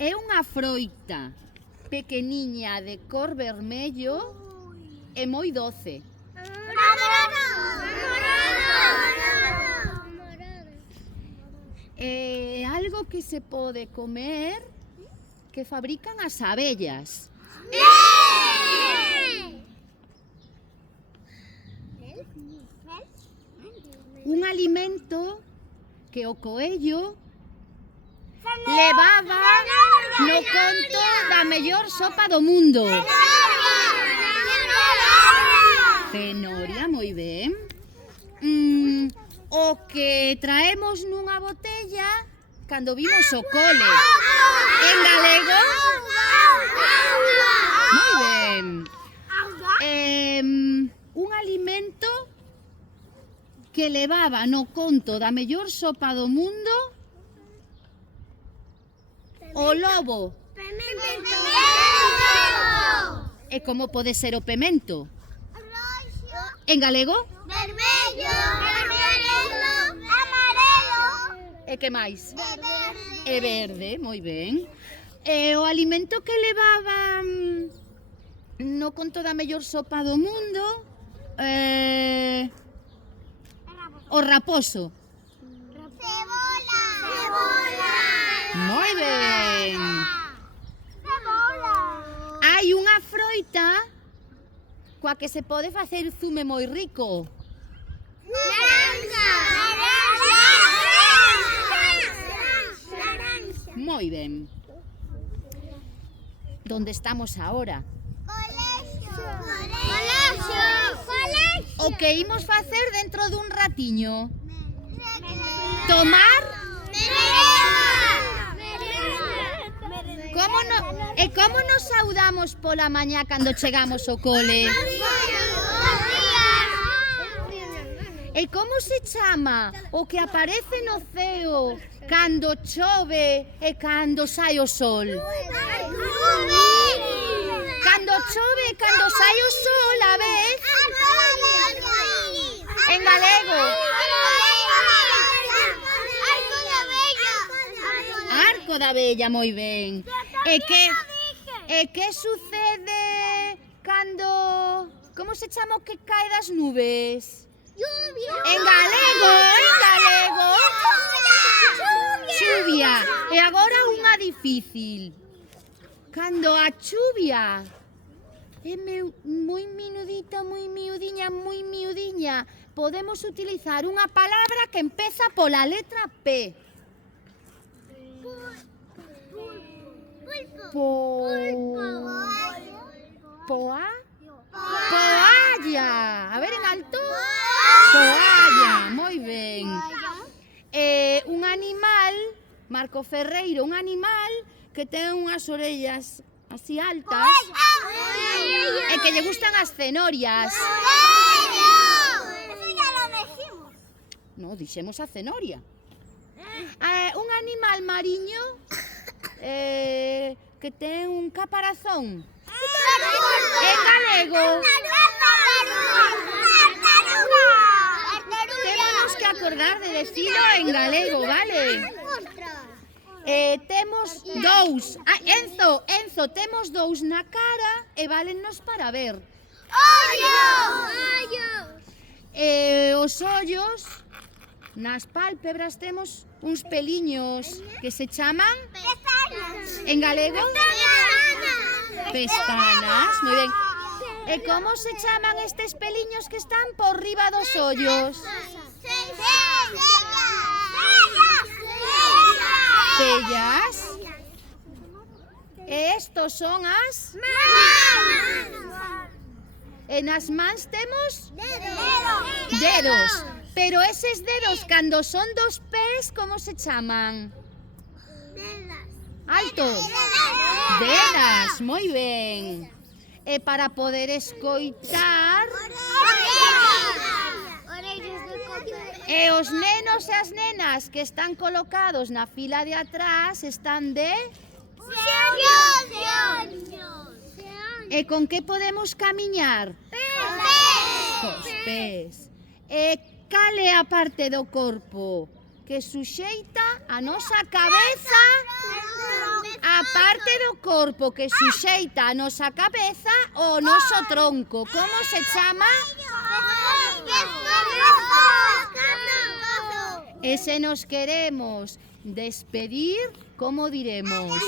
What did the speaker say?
É unha froita pequeniña de cor vermello e moi doce. É algo que se pode comer que fabrican as abellas. Un alimento que o coello levaba no conto da mellor sopa do mundo. Cenoria, moi ben. O que traemos nunha botella cando vimos o cole. En galego? Moi ben. Un alimento que levaba no conto da mellor sopa do mundo o lobo. E como pode ser o pemento? En galego? Vermello, amarelo. E que máis? E verde, moi ben. E o alimento que levaba no conto da mellor sopa do mundo o raposo. Cebola. Moi ben. Cebola. Hai unha froita coa que se pode facer zume moi rico. Naranja. Moi ben. Donde estamos ahora? Colegio. O que imos facer dentro dun ratiño? Tomar? Como nos saudamos pola mañá cando chegamos ao cole? E como se chama o que aparece no ceo cando chove e cando sai o sol? Cando chove e cando sai o sol, a vez? En galego? Arco da vella, moi ben. E que sucede cando... Como se chama o que cae das nubes? En galego? Chuvia. E agora unha difícil. Cando a chuvia é moi minudita, moi miudiña, podemos utilizar unha palabra que empeza pola letra P. Poalla. A ver, en alto. Poalla, moi ben. Un animal, Marco Ferreiro, un animal que ten unhas orellas así altas e que lle gustan as cenorias. Eso ya lo decimos. No, dixemos a cenoria. Un animal mariño que ten un caparazón. En galego. Temos que acordar de decilo en galego, vale? Temos dous. Enzo, temos dous na cara e valennos para ver. Os ollos, nas pálpebras temos uns peliños que se chaman... En galego? Pestanas, moi ben. E como se chaman estes peliños que están por riba dos ollos? Cellas. E estos son as... E nas mans temos... Dedos. Pero eses dedos, cando son dos pés, como se chaman? Alto. Dedas, moi ben. E para poder escoitar... E os nenos e as nenas que están colocados na fila de atrás están de... E con que podemos camiñar? Cos pés. E cal é a parte do corpo que suxeita a nosa cabeza a parte do corpo que suxeita a nosa cabeza o noso tronco. Como se chama? E se nos queremos despedir, como diremos?